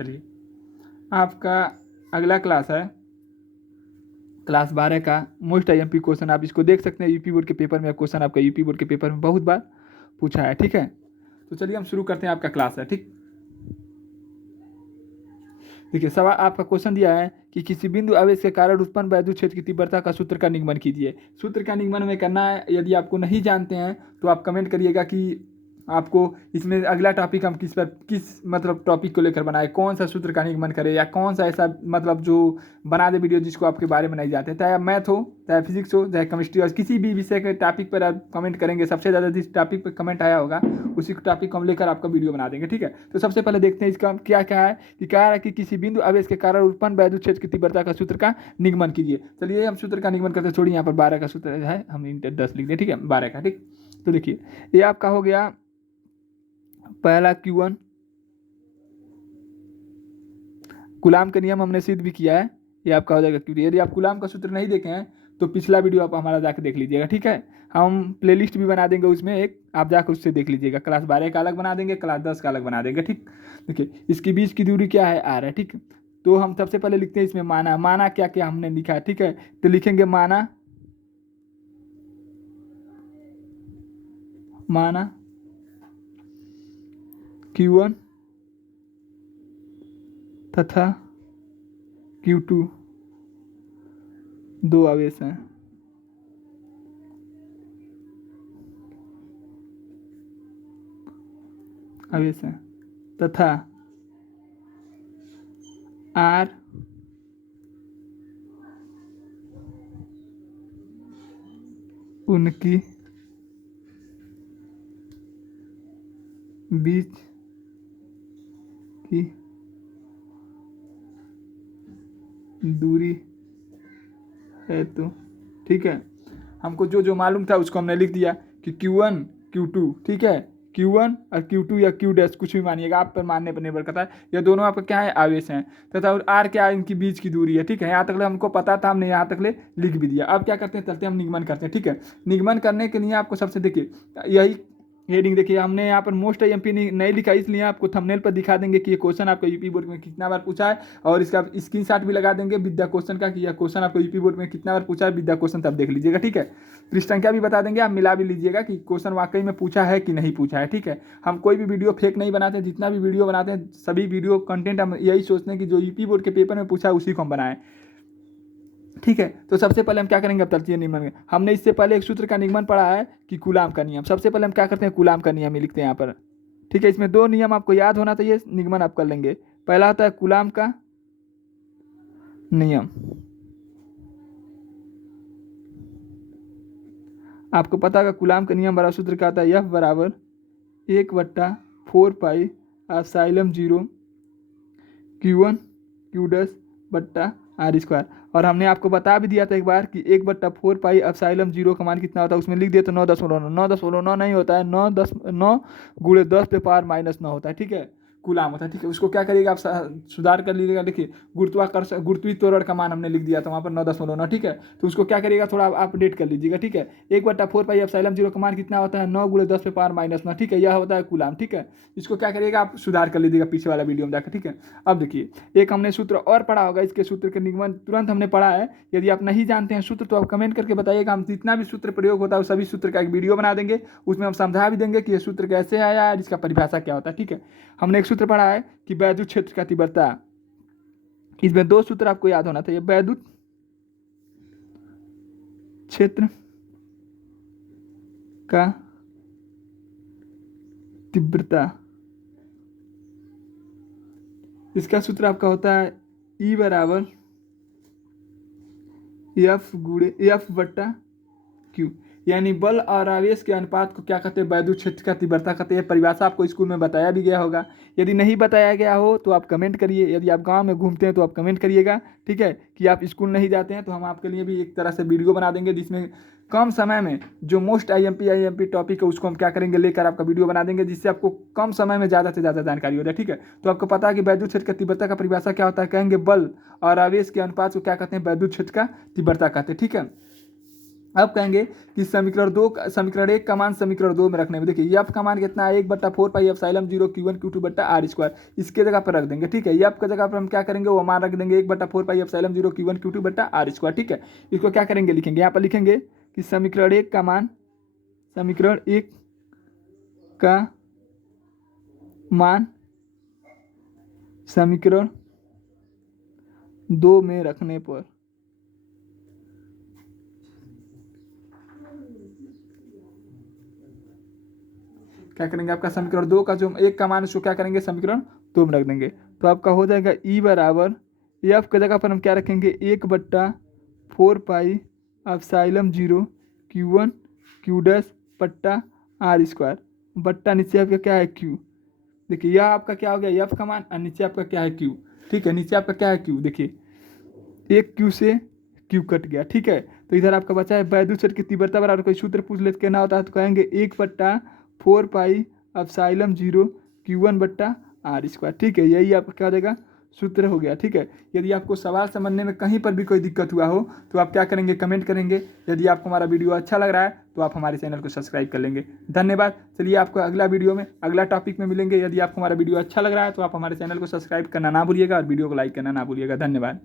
चलिए, आपका अगला क्लास है क्लास 12 का मोस्ट आईएमपी क्वेश्चन। आप इसको देख सकते हैं, यूपी बोर्ड के पेपर में क्वेश्चन आपका यूपी बोर्ड के पेपर में बहुत बार पूछा है। ठीक है, तो चलिए हम शुरू करते हैं। आपका क्लास है, ठीक। देखिए, सवाल आपका क्वेश्चन दिया है कि किसी बिंदु आवेश के कारण उत्पन्न वैद्युत क्षेत्र की तीव्रता का सूत्र का निगमन कीजिए। सूत्र का निगमन में करना है, यदि आपको नहीं जानते हैं तो आप कमेंट करिएगा कि आपको इसमें अगला टॉपिक हम किस मतलब टॉपिक को लेकर बनाए, कौन सा सूत्र का निगमन करें, या कौन सा ऐसा मतलब जो बना दे वीडियो जिसको आपके बारे में नहीं जानते, चाहे मैथ हो, चाहे फिजिक्स हो, चाहे केमिस्ट्री हो, किसी भी विषय के टॉपिक पर आप कमेंट करेंगे, सबसे ज़्यादा जिस टॉपिक पर कमेंट आया होगा उसी टॉपिक को हम लेकर आपका वीडियो बना देंगे। ठीक है, तो सबसे पहले देखते हैं इसका क्या क्या है। कि कह रहा है कि किसी बिंदु आवेश के कारण उत्पन्न वैद्युत क्षेत्र की तीव्रता का सूत्र का निगमन कीजिए। चलिए हम सूत्र का निगमन करते, छोड़िए यहाँ पर 12 का सूत्र है, हम 10 लिख दें। ठीक है, 12 का। ठीक, तो देखिए ये आपका हो गया पहला Q1। गुलाम का नियम हमने सिद्ध भी किया है, ये आपका हो जाएगा Q2। यदि आप गुलाम का सूत्र नहीं देखे हैं तो पिछला वीडियो आप हमारा जाकर देख लीजिएगा। ठीक है, हम प्लेलिस्ट भी बना देंगे उसमें एक, आप जाकर उससे देख लीजिएगा। क्लास 12 का अलग बना देंगे, क्लास 10 का अलग बना देंगे। ठीक, देखिए इसकी बीच की दूरी क्या है, R है। ठीक, तो हम सबसे पहले लिखते हैं इसमें माना क्या क्या हमने लिखा है। ठीक है, तो लिखेंगे माना Q1 तथा Q2 दो आवेश हैं। तथा R उनकी बीच की दूरी है। तो ठीक है, हमको जो जो मालूम था उसको हमने लिख दिया कि Q1 Q2। ठीक है, Q1 और Q2 या Q डैश कुछ भी मानिएगा, आप पर मानने पर निर्भर करता है। ये दोनों आपका क्या है, आवेश हैं। तथा R क्या है, इनकी बीच की दूरी है। ठीक है, यहाँ तक ले हमको पता था, हमने यहाँ तक ले लिख भी दिया। अब क्या करते हैं, चलते हैं हम निगमन करते हैं। ठीक है, निगमन करने के लिए आपको सबसे देखिए यही हेडिंग देखिए, हमने यहाँ पर मोस्ट आईएमपी नहीं लिखा, इसलिए आपको थंबनेल पर दिखा देंगे कि ये क्वेश्चन आपका यूपी बोर्ड में कितना बार पूछा है, और इसका स्क्रीनशॉट भी लगा देंगे विद द क्वेश्चन का कि यह क्वेश्चन आपको यूपी बोर्ड में कितना बार पूछा है विद द क्वेश्चन, तब देख लीजिएगा। ठीक है, पृष्ठ संख्या भी बता देंगे, आप मिला भी लीजिएगा कि क्वेश्चन वाकई में पूछा है कि नहीं पूछा है। ठीक है, हम कोई भी वीडियो फेक नहीं बनाते, जितना भी वीडियो बनाते हैं सभी वीडियो कंटेंट हम यही सोचते हैं कि जो यूपी बोर्ड के पेपर में पूछा है उसी को हम बनाएं। ठीक है, तो सबसे पहले हम क्या करेंगे, अब चलते हैं निगमन में। हमने इससे पहले एक सूत्र का निगमन पढ़ा है कि कूलाम का नियम। सबसे पहले हम क्या करते हैं, कूलाम का नियम ही लिखते हैं यहाँ पर। ठीक है, इसमें दो नियम आपको याद होना चाहिए, निगमन आप कर लेंगे। पहला होता है कूलाम का नियम, आपको पता होगा कूलाम का नियम बड़ा सूत्र का आता है F बराबर 1/4πε0 Q1 Q डैश बट्टा R²। और हमने आपको बता भी दिया था एक बार कि 1/4πε0 का मान कितना होता है, उसमें लिख दिया तो 9.9 नहीं होता है, 9 गुणे 10⁻⁻9 होता है। ठीक है, कूलाम होता है। ठीक है, उसको क्या करिएगा, आप सुधार कर लीजिएगा। देखिए गुरुत्वीय त्वरण का मान हमने लिख दिया था वहाँ पर 9.9। ठीक है, तो उसको क्या करिएगा, थोड़ा अपडेट कर लीजिएगा। ठीक है, 1/4πε0 का मान कितना होता है, 9 गुणे 10⁻⁻9। ठीक है, यह होता है कूलाम। ठीक है, इसको क्या करिएगा, आप सुधार कर लीजिएगा पीछे वाला वीडियो में जाकर। ठीक है, अब देखिए एक हमने सूत्र और पढ़ा होगा, इसके सूत्र के निगमन तुरंत हमने पढ़ा है। यदि आप नहीं जानते हैं सूत्र तो आप कमेंट करके बताइएगा, हम जितना भी सूत्र प्रयोग होता है सभी सूत्र का एक वीडियो बना देंगे, उसमें हम समझा भी देंगे कि यह सूत्र कैसे आया है, इसका परिभाषा क्या होता है। ठीक है, हमने एक सूत्र पढ़ा है कि वैद्युत क्षेत्र का तीव्रता, इसमें दो सूत्र आपको याद होना चाहिए। वैद्युत क्षेत्र का तीव्रता, इसका सूत्र आपका होता है E बराबर F/Q, यानी बल और आवेश के अनुपात को क्या कहते हैं, वैद्युत क्षेत्र का तीव्रता कहते हैं। परिभाषा आपको स्कूल में बताया भी गया होगा, यदि नहीं बताया गया हो तो आप कमेंट करिए। यदि आप गांव में घूमते हैं तो आप कमेंट करिएगा। ठीक है, कि आप स्कूल नहीं जाते हैं तो हम आपके लिए भी एक तरह से वीडियो बना देंगे, जिसमें कम समय में जो मोस्ट आईएमपी टॉपिक है उसको हम क्या करेंगे, लेकर आपका वीडियो बना देंगे, जिससे आपको कम समय में ज़्यादा से ज़्यादा जानकारी हो जाए। ठीक है, तो आपको पता है कि वैद्युत क्षेत्र का तीव्रता का परिभाषा क्या होता है, कहेंगे बल और आवेश के अनुपात को क्या कहते हैं, वैद्युत क्षेत्र का तीव्रता कहते हैं। ठीक है, अब कहेंगे कि समीकरण 1 का मान समीकरण 2 में रखने में, देखिए एफ का मान कितना है 1/4 पाई एप्सिलॉन 0 Q1 Q2 बट्टा आर स्क्वायर, इसके जगह पर रख देंगे। ठीक है, एफ की जगह पर हम क्या करेंगे, वो मान रख देंगे 1/4 पाई एप्सिलॉन 0 Q1 Q2 बट्टा आर स्क्वायर। ठीक है, इसको क्या करेंगे, लिखेंगे यहाँ पर, लिखेंगे कि समीकरण 1 का मान समीकरण 2 में रखने पर क्या करेंगे, आपका समीकरण 2 का जो 1 का मान उसको क्या करेंगे, समीकरण 2 में रख देंगे। तो आपका हो जाएगा ई बराबर एफ की जगह पर हम क्या रखेंगे 1/4 pi epsilon 0 Q1 Q dash बट्टा आर स्क्वायर बट्टा नीचे आपका क्या है Q। देखिए यह आपका क्या हो गया एफ का मान और नीचे आपका क्या है Q। ठीक है, नीचे आपका क्या है Q, देखिए एक Q से Q कट गया। ठीक है, तो इधर आपका बचा है वैद्युत क्षेत्र की तीव्रता बराबर, कोई सूत्र पूछ लेते कहना होता है तो कहेंगे 1/4 पाई एप्सिलॉन 0 Q1 बट्टा आर स्क्वायर। ठीक है, यही आपका क्या हो जाएगा, सूत्र हो गया। ठीक है, यदि आपको सवाल समझने में कहीं पर भी कोई दिक्कत हुआ हो तो आप क्या करेंगे, कमेंट करेंगे। यदि आपको हमारा वीडियो अच्छा लग रहा है तो आप हमारे चैनल को सब्सक्राइब कर लेंगे। धन्यवाद। चलिए आपको अगला वीडियो में अगला टॉपिक में मिलेंगे। यदि आपको हमारा वीडियो अच्छा लग रहा है तो आप हमारे चैनल को सब्सक्राइब करना ना भूलिएगा और वीडियो को लाइक करना ना भूलिएगा। धन्यवाद।